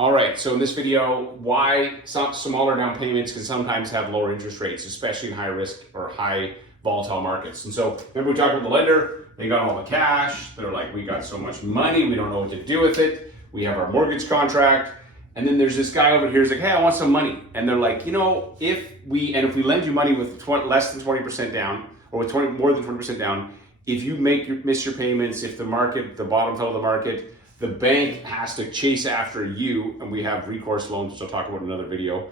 All right, so in this video, why some smaller down payments can sometimes have lower interest rates, especially in high risk or high volatile markets. And so remember we talked about the lender, they got all the cash, they're like, we got so much money, we don't know what to do with it. We have our mortgage contract. And then there's this guy over here who's like, hey, I want some money. And they're like, you know, if we lend you money with less than 20% down, or with more than 20% down, if you miss your payments, if the bottom fell of the market, the bank has to chase after you, and we have recourse loans, which I'll talk about in another video.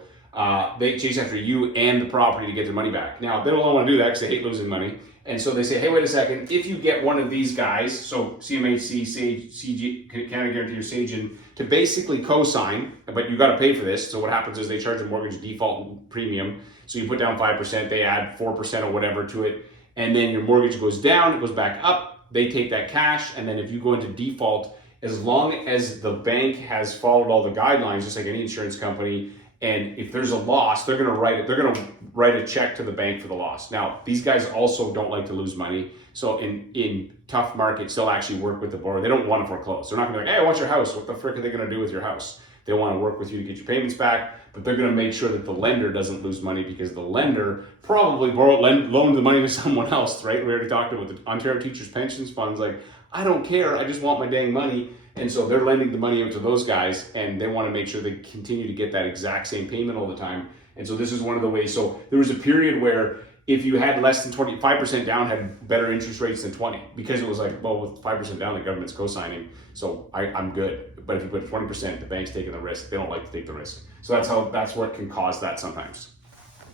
They chase after you and the property to get their money back. Now, they don't want to do that because they hate losing money. And so they say, hey, wait a second, if you get one of these guys, so CMHC, CG, Canada Guarantee or Sagen, to basically co-sign, but you got to pay for this. So what happens is they charge a mortgage default premium. So you put down 5%, they add 4% or whatever to it, and then your mortgage goes down, it goes back up, they take that cash, and then if you go into default, as long as the bank has followed all the guidelines, just like any insurance company, and if there's a loss, they're gonna write a check to the bank for the loss. Now, these guys also don't like to lose money. So in tough markets, they'll actually work with the borrower. They don't want to foreclose. They're not gonna be like, hey, I want your house. What the frick are they gonna do with your house? They want to work with you to get your payments back, but they're going to make sure that the lender doesn't lose money because the lender probably loaned the money to someone else, right? We already talked about the Ontario Teachers Pensions Funds, like, I don't care, I just want my dang money. And so they're lending the money out to those guys, and they want to make sure they continue to get that exact same payment all the time. And so this is one of the ways. So there was a period where if you had less than 25% down, had better interest rates than 20, because it was like, well, with 5% down, the government's co-signing, so I'm good. But if you put 20%, the bank's taking the risk. They don't like to take the risk. So that's what can cause that sometimes.